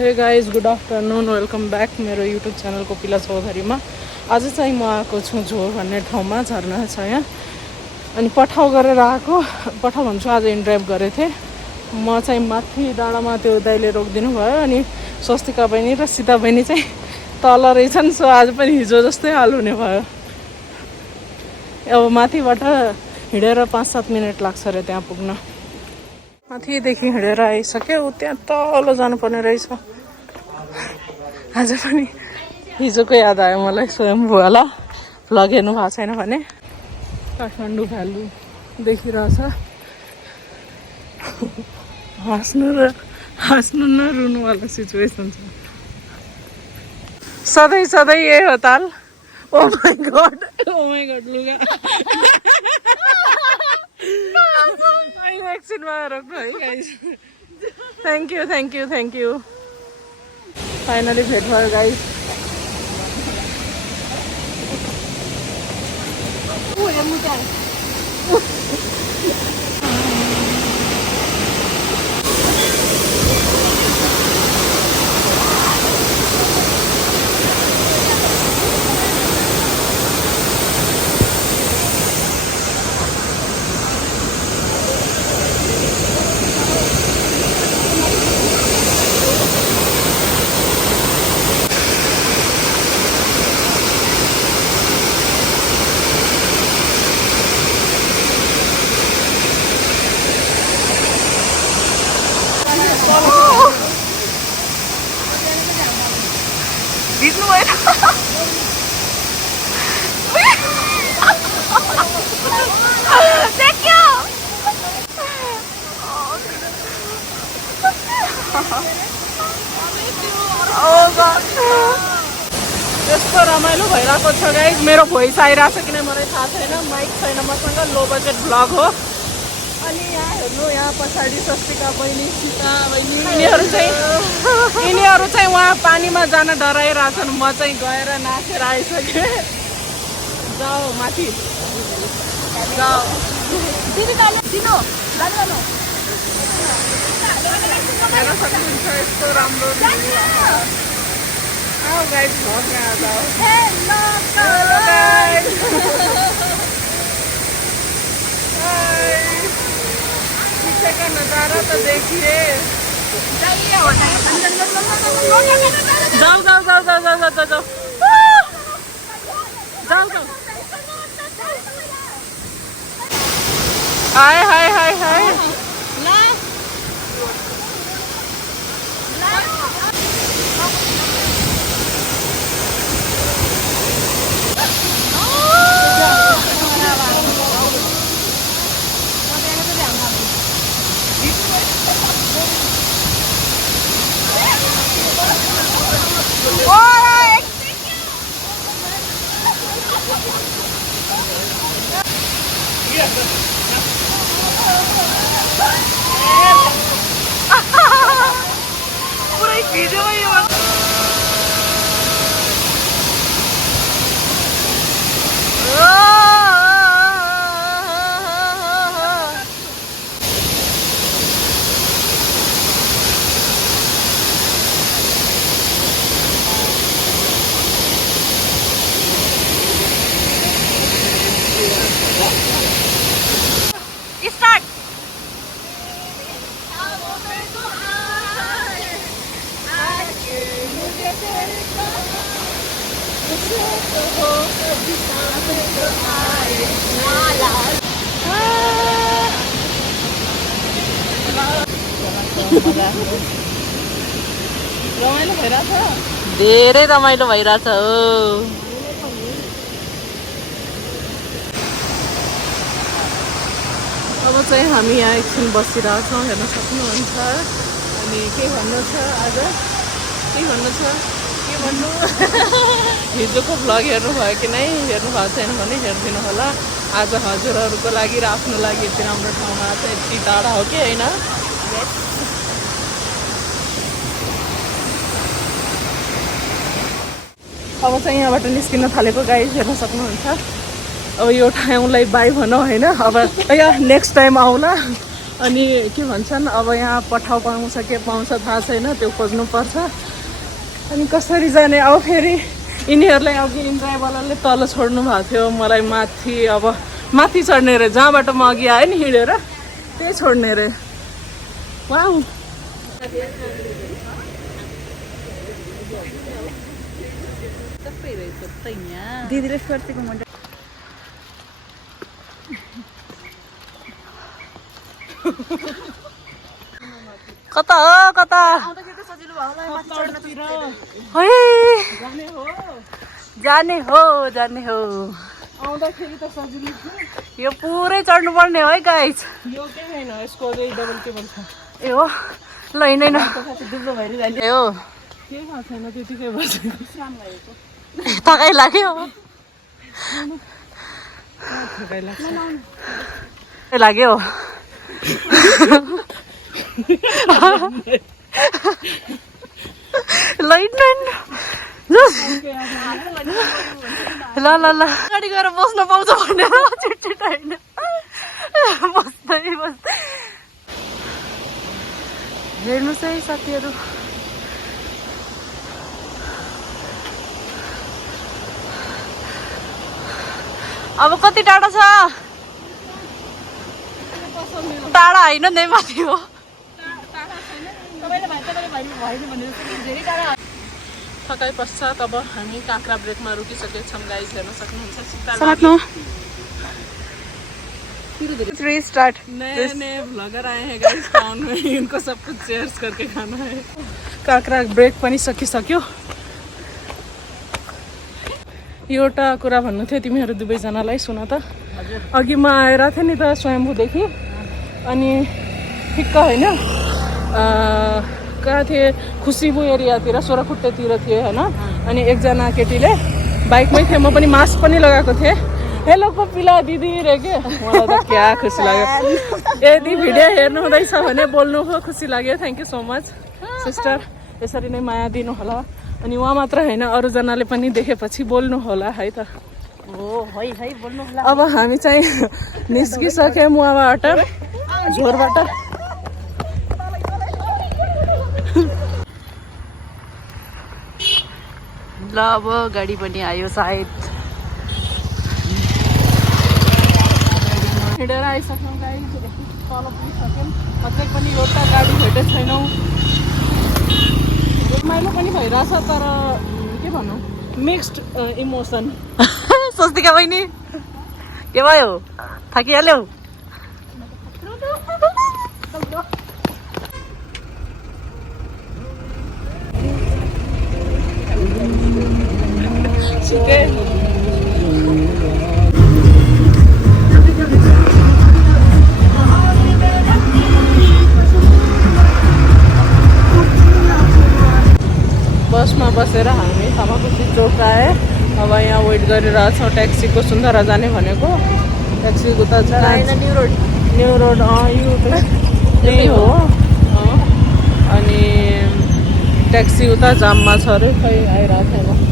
Hey guys good afternoon welcome back मेरो YouTube channel कोपिला चौधरीमा। आज चाहिँ म आएको छु झोर भन्ने ठाउँमा, झरना छ यहाँ। अनि पठाउ गरेर आएको, पठाउ भन्छु आज इनड्राइभ गरेको थिएँ म चाहिँ। माथि डाँडामा त्यो दाइले रोकिदिनु भयो, अनि स्वस्तिका बहिनी र सीता बहिनी चाहिँ तल रहेछन्। सो आज पनि हिजो जस्तै हाल हुने भयो। अब माथिबाट हिँडेर 5-7 मिनट लाग्छ अरे त्यहाँ पुग्न। माथिदेखि हिँडेर आइसक्यो, त्यहाँ तल जानुपर्ने रहेछ। आज पनि हिजोको याद आयो मलाई, स्वयम्भूवाला भ्लग हेर्नु भएको छैन भने। काठमाडौँ भ्यालु देखिरहेछ। हाँस्नु न रुनुवाला सिचुएसन छ। सधैँ सधैँ यही हो ताल। ओ माई गड लुगा एकछिनमा रोक्नु है गाइज। थ्याङ्क यू फाइनली भेट भयो गाइज। भिज्नु भएन। यस्तो रमाइलो भइरहेको छ गाइज। मेरो भोइस आइरहेको छ किन मलाई थाहा छैन, माइक छैन मसँग, लो बजेट भ्लग हो। अनि यहाँ हेर्नु, यहाँ पछाडि स्वस्तिका बहिनी, सीता बहिनी, यिनीहरू चाहिँ उहाँ पानीमा जान डराइरहेछन्। म चाहिँ गएर नाचेर आइसकेँ। जाऊ माथि जाऊ। हेर्न सक्नुहुन्छ यस्तो राम्रो गाइज भ्लग यहाँ जाऊ। पीछे का नजारा तो देखिए। जाओ। हाय पुरै भिडियो स्टार्ट। रमाइलो भइरहेछ, धेरै रमाइलो भइरहेछ हो। अब चाहिँ हामी यहाँ एकछिन बसिरहेछौँ, हेर्न सक्नुहुन्छ। अनि के भन्नु छ आज, के भन्नु हिजोको भ्लग हेर्नुभयो कि नै, हेर्नु भएको छैन भने हेरिदिनु होला। आज हजुरहरूको लागि र आफ्नो लागि यति राम्रो ठाउँमा चाहिँ यति टाढा हो कि होइन। अब चाहिँ यहाँबाट निस्किन थालेको गाइज, हेर्न सक्नुहुन्छ। अब यो ठाउँलाई बाई भनौँ होइन। अब या नेक्स्ट टाइम आउँला। अनि के भन्छन् अब यहाँ पठाउ पाउँछ के पाउँछ थाहा छैन, त्यो खोज्नुपर्छ। अनि कसरी जाने अब फेरि यिनीहरूलाई अघि ड्राइभरले तल छोड्नु भएको थियो, मलाई माथि अब माथि चढ्ने रे, जहाँबाट म अघि आएँ नि हिँडेर त्यही छोड्ने रे। वाउ दिदीले सोचेको मन कता हो कता जाने हो जाने हो आउँदाखेरि त सजिलो थियो, यो पुरै चढ्नु पर्ने है गाइस। यो के छैन, यसको अझै डबल टेबल छ। ए हो ल हिँड्दैन दुब्लो भएर जाने ए हो के थाहा छैन, त्यतिकै बसेको थकाइ लाग्यो थकाइ लाग्छ। लाग्यो ल हिँड्दैन ल ल ल गाडी गएर बस्न पाउँछ भनेर छिटछिटो होइन बस्दै बस्दै हेर्नुहोस् है साथीहरू। अब कति टाढा छ? टाढा होइन नै माथि हो। थकाइ पश्चात अब हामी काँक्रा ब्रेकमा रुकिसकेका छौँ गाइस, हेर्न सक्नुहुन्छ। रीस्टार्ट नए नए ब्लॉगर आए हैं गाइस टाउन में, इनको सब कुछ शेयर्स करके खाना है। काँक्रा ब्रेक पनि सकिसक्यो। एउटा कुरा भन्नु थियो तिमीहरू दुवैजनालाई, सुन त। अघि म आएर थिएँ नि त स्वयम्भूदेखि, अनि ठिक्क होइन कहाँ थिएँ, खुसीबु एरियातिर, सोह्रखुट्टेतिर थिएँ होइन। अनि एकजना केटीले बाइकमै थिएँ, म पनि मास्क पनि लगाएको थिएँ। हेलो कोपिला दिदी रे के, मलाई त क्या खुसी लाग्यो। यदि भिडियो हेर्नु हुँदैछ भने बोल्नु हो, खुसी लाग्यो। Thank you so much sister, यसरी नै माया दिनु होला। अनि उहाँ मात्र होइन, अरूजनाले पनि देखेपछि बोल्नु होला है त। अब हामी चाहिँ निस्किसक्यौँ उहाँबाट, झोरबाट। ल अब गाडी पनि आयो सायद। हिँडेर आइसक्यौँ गाडी, तल पुगिसक्यौँ। अझै पनि एउटा गाडी भेटेको छैनौँ। रमाइलो पनि भइरहेछ, तर के भनौँ, मिक्स्ड इमोसन। सोच्दिका बहिनी के भयो, थाकिहाल्यौ? छिटै बसमा बसेर हामी थामाकोसी चौक आए। अब यहाँ वेट गरिरहेछौँ ट्याक्सीको, सुन्दरा जाने भनेको। ट्याक्सी उता छ न्यू रोड यो त्यही हो। अनि ट्याक्सी उता जाममा छ अरे, खै आइरहेको छैन।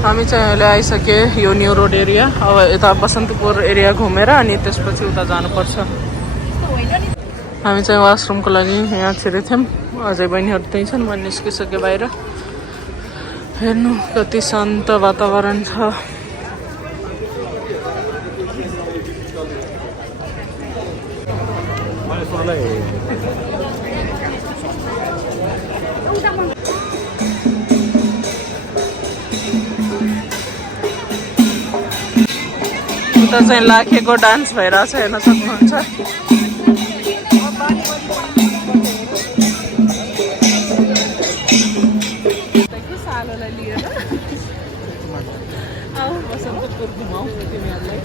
हामी चाहिँ अहिले आइसके यो न्यू रोड एरिया। अब यता बसन्तपुर एरिया घुमेर अनि त्यसपछि उता जानुपर्छ। हामी चाहिँ वासरुमको लागि यहाँ छिरेको थियौँ, अझै बहिनीहरू त्यहीँ छन्। म निस्किसकेँ बाहिर। हेर्नु कति शान्त वातावरण छ। उता चाहिँ लाखेको डान्स भइरहेछ, हेर्न सक्नुहुन्छ। सालोलाई लिएर आऊ बसन्तपुर घुमाऊ तिमीहरूलाई।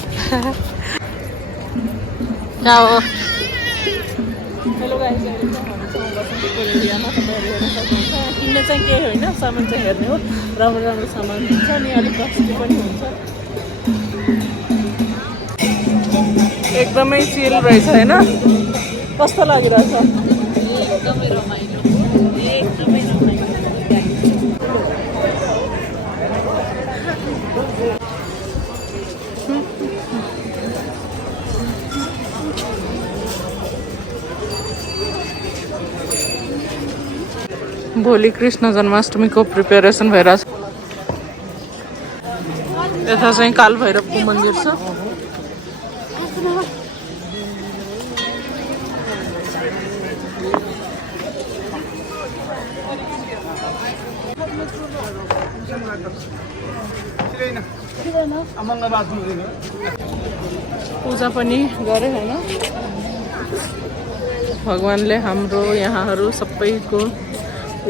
हेलो गाइस, अहिले चाहिँ हामी छौँ बसन्तपुर एरियामा। तपाईँहरू हेर्न सक्नुहुन्छ। किन्ने चाहिँ केही होइन, सामान चाहिँ हेर्ने हो। राम्रो राम्रो सामान हुन्छ अनि अलिक कस्टली पनि हुन्छ। एकदमै चिल रहेछ होइन। कस्तो लागिरहेछ? एकदमै रमाइलो, एकदमै रमाइलो। भोलि कृष्ण जन्माष्टमीको प्रिपेरेसन भइरहेछ। यता चाहिँ काल भैरवको मन्दिर छ। पूजा पनि गरे हैन। भगवानले हाम्रो यहाँहरू सबैको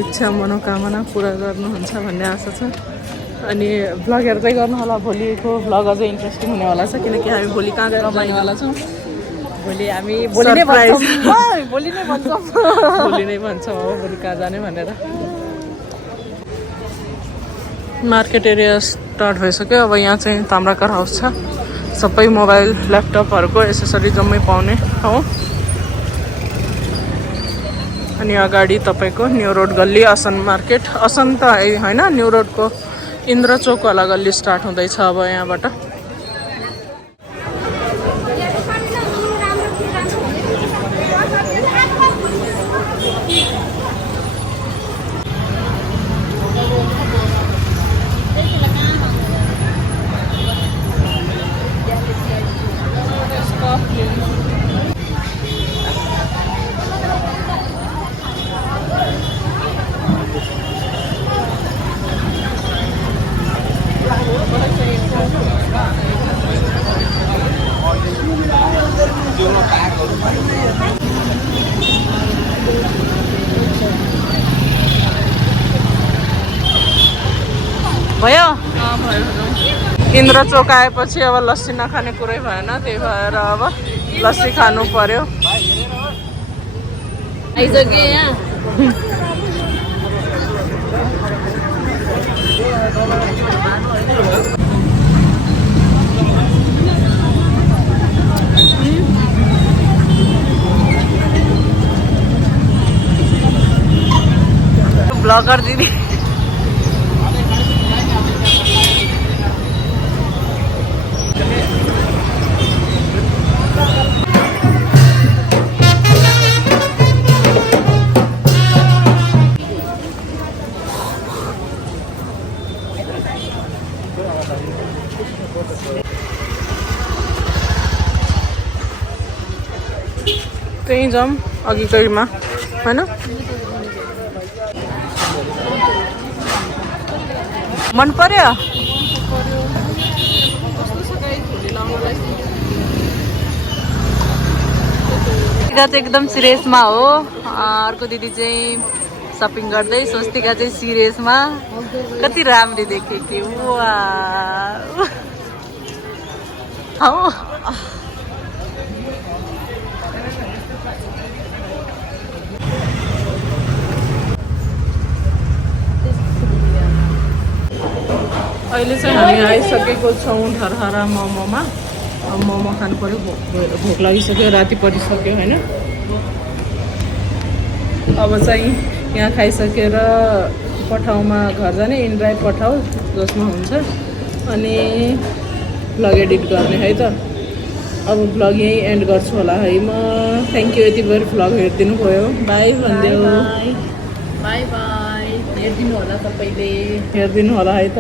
इच्छा मनोकामना पुरा गर्नुहुन्छ भन्ने आशा छ। अनि भ्लग हेर्दै गर्नु होला। भोलिको भ्लग अझै इन्ट्रेस्टिङ हुने होला छ किनकि हामी भोलि कहाँ गएर रमाइनेवाला छौँ। भोलि हामी भोलि नै भन्छौँ भोलि नै भन्छौँ हो भोलि कहाँ जाने भनेर। मार्केट एरिया स्टार्ट भइसक्यो। अब यहाँ चाहिँ ताम्राकार हाउस छ। सबै मोबाइल ल्यापटपहरूको एसेसरी जम्मै पाउने ठाउँ। अनि अगाडि तपाईँको न्यू रोड गल्ली असन मार्केट। असन त होइन, न्यू रोडको इन्द्र चोकवाला गल्ली स्टार्ट हुँदैछ अब यहाँबाट। भयो इन्द्र चोक आएपछि अब लस्सी नखाने कुरै भएन। त्यही भएर अब लस्सी खानु पर्यो। आइसक्यो यहाँ। ब्लगर दिदी त्यहीँ जाऊँ अघिकैमा होइन। मन पर्यो? चाहिँ एकदम सिरियसमा हो। अर्को दिदी चाहिँ सपिङ गर्दै, स्वस्तिका चाहिँ सिरियसमा। कति राम्री देखेँ कि अहिले चाहिँ हामी आइसकेको छौँ धरहरा मोमोमा। अब मोमो खानु पर्यो। भोक लागिसक्यो, राति परिसक्यो होइन। अब चाहिँ यहाँ खाइसकेर पठाउमा घर जाने, इनड्राइभ पठाउ जसमा हुन्छ। अनि भ्लग एडिट गर्ने है त। अब भ्लग यहीँ एन्ड गर्छु होला है म। थ्याङ्क यू यति बेर भ्लग हेरिदिनु भयो। बाई भनिदेऊ। By by. हेरिदिनु होला सबैले। हेरिदिनु होला है त।